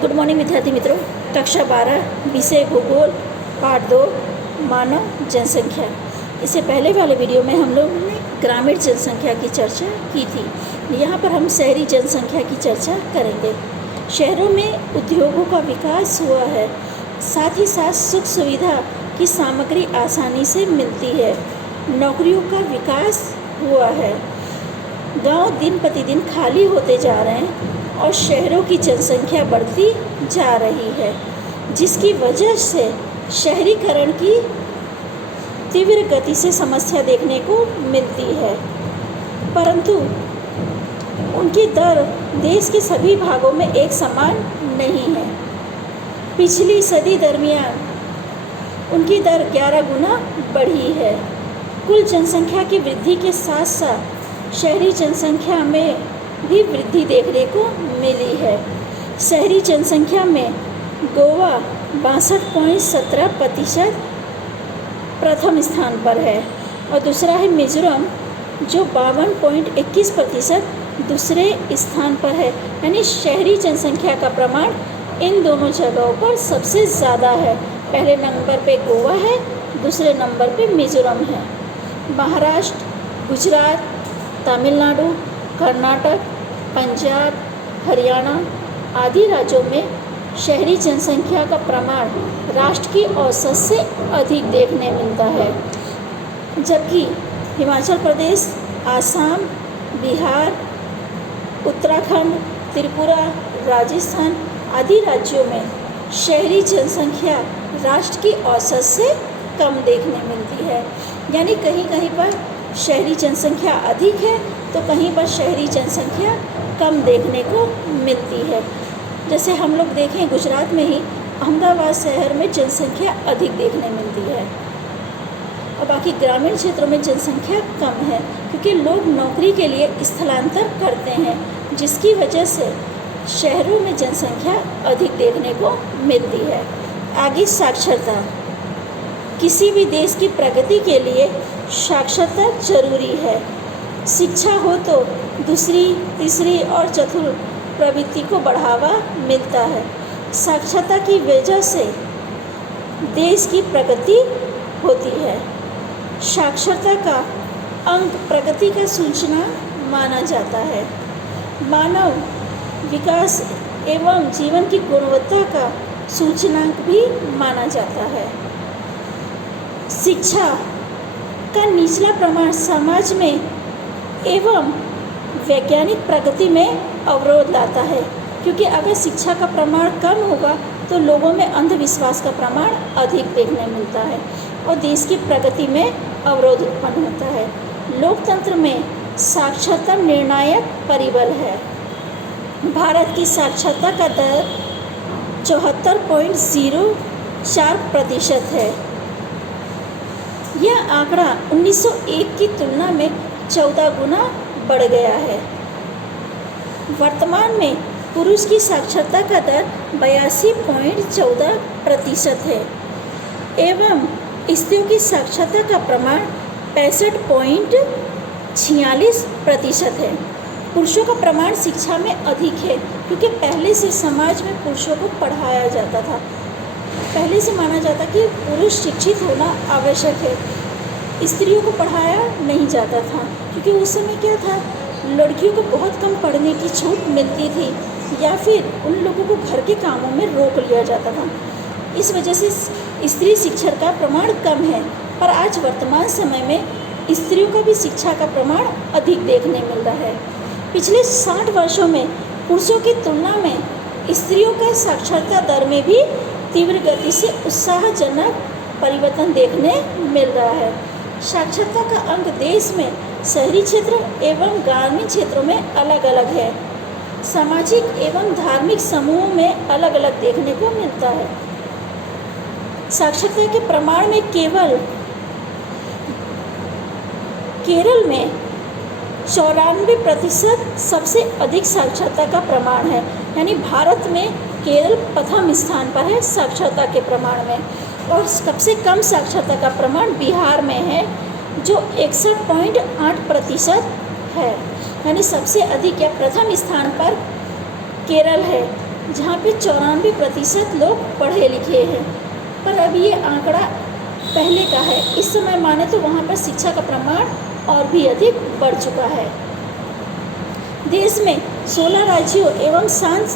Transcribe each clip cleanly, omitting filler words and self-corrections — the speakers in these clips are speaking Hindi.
गुड मॉर्निंग विद्यार्थी मित्रों। कक्षा 12 विषय भूगोल पाठ 2 मानव जनसंख्या। इससे पहले वाले वीडियो में हम लोग ने ग्रामीण जनसंख्या की चर्चा की थी। यहाँ पर हम शहरी जनसंख्या की चर्चा करेंगे। शहरों में उद्योगों का विकास हुआ है, साथ ही साथ सुख सुविधा की सामग्री आसानी से मिलती है। नौकरियों का विकास हुआ है। गांव दिन प्रतिदिन खाली होते जा रहे हैं और शहरों की जनसंख्या बढ़ती जा रही है, जिसकी वजह से शहरीकरण की तीव्र गति से समस्या देखने को मिलती है। परंतु उनकी दर देश के सभी भागों में एक समान नहीं है। पिछली सदी दरमियान उनकी दर 11 गुना बढ़ी है। कुल जनसंख्या की वृद्धि के साथ साथ शहरी जनसंख्या में भी वृद्धि देखने को मिली है। शहरी जनसंख्या में गोवा 62.17% प्रथम स्थान पर है और दूसरा है मिजोरम जो 52.21% दूसरे स्थान पर है। यानी शहरी जनसंख्या का प्रमाण इन दोनों जगहों पर सबसे ज़्यादा है। पहले नंबर पे गोवा है, दूसरे नंबर पे मिजोरम है। महाराष्ट्र, गुजरात, तमिलनाडु, कर्नाटक, पंजाब, हरियाणा आदि राज्यों में शहरी जनसंख्या का प्रमाण राष्ट्र की औसत से अधिक देखने मिलता है, जबकि हिमाचल प्रदेश, आसाम, बिहार, उत्तराखंड, त्रिपुरा, राजस्थान आदि राज्यों में शहरी जनसंख्या राष्ट्र की औसत से कम देखने मिलती है। यानी कहीं कहीं पर शहरी जनसंख्या अधिक है तो कहीं पर शहरी जनसंख्या कम देखने को मिलती है। जैसे हम लोग देखें गुजरात में ही अहमदाबाद शहर में जनसंख्या अधिक देखने मिलती है और बाकी ग्रामीण क्षेत्रों में जनसंख्या कम है, क्योंकि लोग नौकरी के लिए स्थलांतर करते हैं, जिसकी वजह से शहरों में जनसंख्या अधिक देखने को मिलती है। आगे साक्षरता। किसी भी देश की प्रगति के लिए साक्षरता जरूरी है। शिक्षा हो तो दूसरी, तीसरी और चतुर्थ प्रवृत्ति को बढ़ावा मिलता है। साक्षरता की वजह से देश की प्रगति होती है। साक्षरता का अंक प्रगति का सूचना माना जाता है। मानव विकास एवं जीवन की गुणवत्ता का सूचकांक भी माना जाता है। शिक्षा का निचला प्रमाण समाज में एवं वैज्ञानिक प्रगति में अवरोध लाता है, क्योंकि अगर शिक्षा का प्रमाण कम होगा तो लोगों में अंधविश्वास का प्रमाण अधिक देखने मिलता है और देश की प्रगति में अवरोध उत्पन्न होता है। लोकतंत्र में साक्षरता निर्णायक परिबल है। भारत की साक्षरता का दर 74.04% है। यह आंकड़ा 1901 की तुलना में 14 गुना बढ़ गया है। वर्तमान में पुरुष की साक्षरता का दर 82.14% है एवं स्त्रियों की साक्षरता का प्रमाण 65.46% है। पुरुषों का प्रमाण शिक्षा में अधिक है, क्योंकि पहले से समाज में पुरुषों को पढ़ाया जाता था। पहले से माना जाता कि पुरुष शिक्षित होना आवश्यक है, स्त्रियों को पढ़ाया नहीं जाता था, क्योंकि उस समय क्या था, लड़कियों को बहुत कम पढ़ने की छूट मिलती थी या फिर उन लोगों को घर के कामों में रोक लिया जाता था। इस वजह से स्त्री शिक्षा का प्रमाण कम है। पर आज वर्तमान समय में स्त्रियों का भी शिक्षा का प्रमाण अधिक देखने मिल रहा है। पिछले 60 वर्षों में पुरुषों की तुलना में स्त्रियों का साक्षरता दर में भी तीव्र गति से उत्साहजनक परिवर्तन देखने मिल रहा है। साक्षरता का अंक देश में शहरी क्षेत्र एवं ग्रामीण क्षेत्रों में अलग अलग है। सामाजिक एवं धार्मिक समूहों में अलग अलग देखने को मिलता है। साक्षरता के प्रमाण में केरल में 94% सबसे अधिक साक्षरता का प्रमाण है। यानी भारत में केरल प्रथम स्थान पर है साक्षरता के प्रमाण में, और सबसे कम साक्षरता का प्रमाण बिहार में है जो 61.8% है। यानी सबसे अधिक या प्रथम स्थान पर केरल है जहाँ पे 94% लोग पढ़े लिखे हैं। पर अब ये आंकड़ा पहले का है। इस समय माने तो वहाँ पर शिक्षा का प्रमाण और भी अधिक बढ़ चुका है। देश में 16 राज्यों एवं 7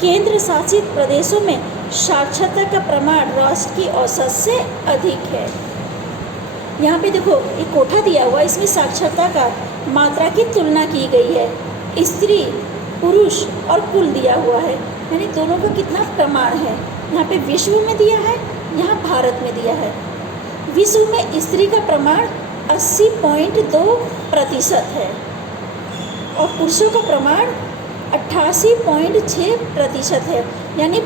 केंद्र शासित प्रदेशों में साक्षरता का प्रमाण राष्ट्र की औसत से अधिक है। यहाँ पे देखो एक कोठा दिया हुआ, इसमें साक्षरता का मात्रा की तुलना की गई है। स्त्री, पुरुष और कुल दिया हुआ है, यानी दोनों का कितना प्रमाण है। यहाँ पे विश्व में दिया है, यहाँ भारत में दिया है। विश्व में स्त्री का प्रमाण 80.2% है और पुरुषों का प्रमाण 88.6% है। यानी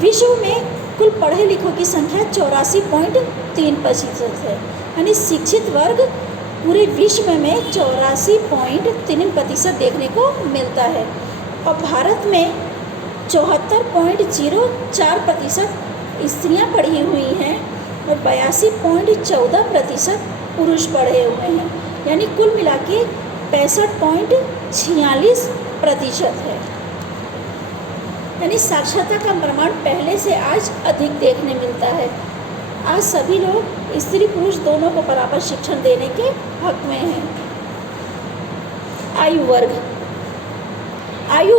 विश्व में कुल पढ़े लिखों की संख्या 84.3% है। यानी शिक्षित वर्ग पूरे विश्व में 84.3% देखने को मिलता है और भारत में 74.04% स्त्रियां पढ़ी हुई हैं और 82.14% पुरुष पढ़े हुए हैं। यानी कुल मिला के 65.46% है। यानी साक्षरता का प्रमाण पहले से आज अधिक देखने मिलता है। आज सभी लोग स्त्री पुरुष दोनों को बराबर शिक्षण देने के हक में हैं। आयु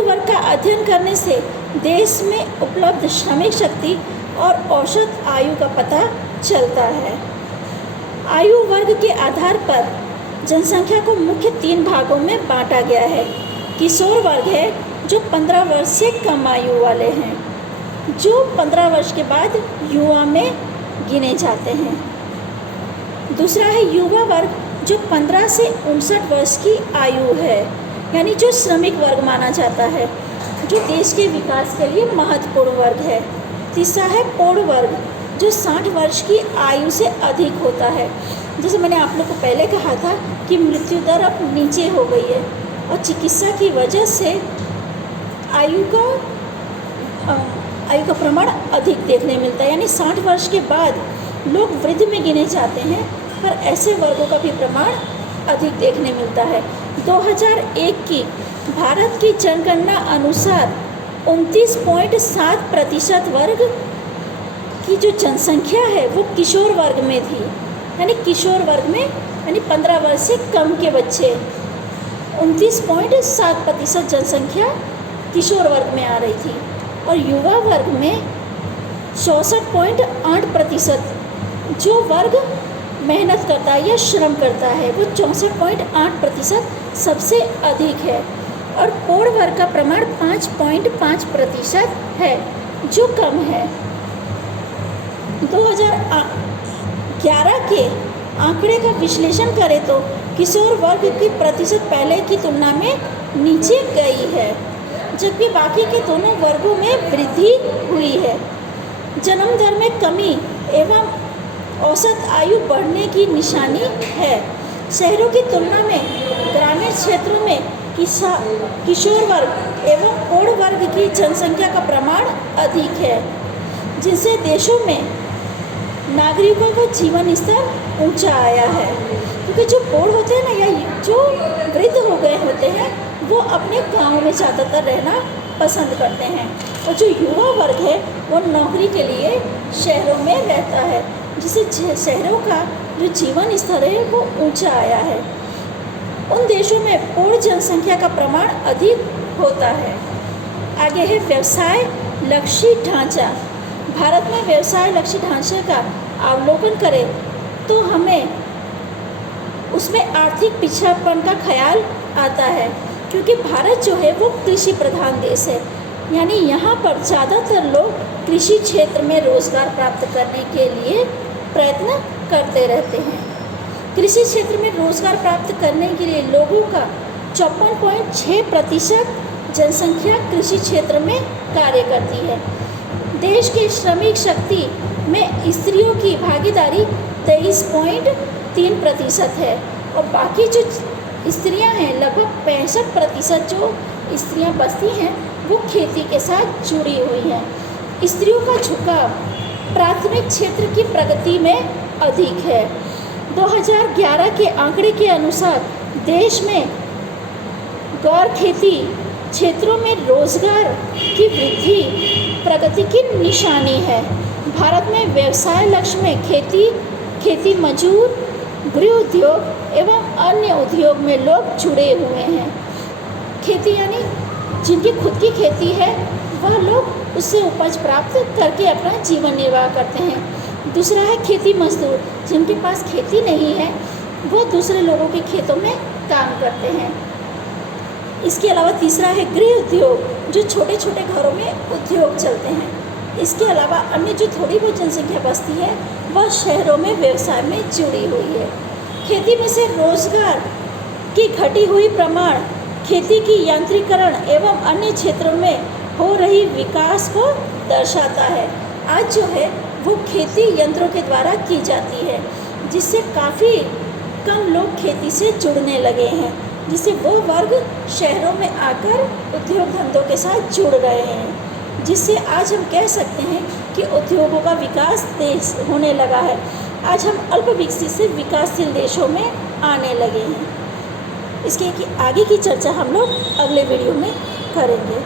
वर्ग का अध्ययन करने से देश में उपलब्ध श्रमिक शक्ति और औसत आयु का पता चलता है। आयु वर्ग के आधार पर जनसंख्या को मुख्य 3 भागों में बांटा गया है। किशोर वर्ग है जो 15 वर्ष से कम आयु वाले हैं, जो 15 वर्ष के बाद युवा में गिने जाते हैं। दूसरा है युवा वर्ग जो 15 से 59 वर्ष की आयु है, यानी जो श्रमिक वर्ग माना जाता है, जो देश के विकास के लिए महत्वपूर्ण वर्ग है। तीसरा है प्रौढ़ वर्ग जो 60 वर्ष की आयु से अधिक होता है। जैसे मैंने आप लोग को पहले कहा था कि मृत्यु दर अब नीचे हो गई है और चिकित्सा की वजह से आयु का प्रमाण अधिक देखने मिलता है। यानी 60 वर्ष के बाद लोग वृद्ध में गिने जाते हैं, पर ऐसे वर्गों का भी प्रमाण अधिक देखने मिलता है। 2001 की भारत की जनगणना अनुसार 29.7% वर्ग की जो जनसंख्या है वो किशोर वर्ग में थी। यानी किशोर वर्ग में यानी 15 वर्ष से कम के बच्चे 29.7% जनसंख्या किशोर वर्ग में आ रही थी और युवा वर्ग में 64.8% जो वर्ग मेहनत करता है या श्रम करता है वो 64.8% सबसे अधिक है और प्रौढ़ वर्ग का प्रमाण 5.5% है जो कम है। 2011 के आंकड़े का विश्लेषण करें तो किशोर वर्ग की प्रतिशत पहले की तुलना में नीचे गई है, जबकि बाकी के दोनों वर्गों में वृद्धि हुई है। जन्म दर में कमी एवं औसत आयु बढ़ने की निशानी है। शहरों की तुलना में ग्रामीण क्षेत्रों में किशोर वर्ग एवं प्रौढ़ वर्ग की जनसंख्या का प्रमाण अधिक है, जिनसे देशों में नागरिकों का जीवन स्तर ऊंचा आया है। क्योंकि जो प्रौढ़ होते हैं ना या जो वृद्ध हो गए होते हैं वो अपने गाँव में ज़्यादातर रहना पसंद करते हैं और जो युवा वर्ग है वो नौकरी के लिए शहरों में रहता है, जिससे शहरों का जो जीवन स्तर है वो ऊंचा आया है। उन देशों में प्रौढ़ जनसंख्या का प्रमाण अधिक होता है। आगे है व्यवसाय लक्षी ढांचा। भारत में व्यवसाय लक्षी ढांचे का अवलोकन करें तो हमें उसमें आर्थिक पिछड़ापन का ख्याल आता है, क्योंकि भारत जो है वो कृषि प्रधान देश है। यानी यहाँ पर ज़्यादातर लोग कृषि क्षेत्र में रोजगार प्राप्त करने के लिए प्रयत्न करते रहते हैं। कृषि क्षेत्र में रोजगार प्राप्त करने के लिए लोगों का 54.6% जनसंख्या कृषि क्षेत्र में कार्य करती है। देश की श्रमिक शक्ति में स्त्रियों की भागीदारी 23.3% है और बाकी जो स्त्रियां हैं लगभग 65% जो स्त्रियां बसती हैं वो खेती के साथ जुड़ी हुई हैं। स्त्रियों का झुकाव प्राथमिक क्षेत्र की प्रगति में अधिक है। 2011 के आंकड़े के अनुसार देश में गौर खेती क्षेत्रों में रोजगार की वृद्धि प्रगति की निशानी है। भारत में व्यवसाय लक्ष्य में खेती मजदूर, गृह उद्योग एवं अन्य उद्योग में लोग जुड़े हुए हैं। खेती यानी जिनकी खुद की खेती है वह लोग उससे उपज प्राप्त करके अपना जीवन निर्वाह करते हैं। दूसरा है खेती मजदूर, जिनके पास खेती नहीं है वो दूसरे लोगों के खेतों में काम करते हैं। इसके अलावा तीसरा है गृह उद्योग, जो छोटे छोटे घरों में उद्योग चलते हैं। इसके अलावा अन्य जो थोड़ी बहुत जनसंख्या बसती है वह शहरों में व्यवसाय में जुड़ी हुई है। खेती में से रोजगार की घटी हुई प्रमाण खेती की यांत्रिकरण एवं अन्य क्षेत्रों में हो रही विकास को दर्शाता है। आज जो है वो खेती यंत्रों के द्वारा की जाती है, जिससे काफ़ी कम लोग खेती से जुड़ने लगे हैं, जिससे वो वर्ग शहरों में आकर उद्योग धंधों के साथ जुड़ रहे हैं, जिससे आज हम कह सकते हैं कि उद्योगों का विकास तेज होने लगा है। आज हम अल्प विकसित से विकासशील देशों में आने लगे हैं। इसके आगे की चर्चा हम लोग अगले वीडियो में करेंगे।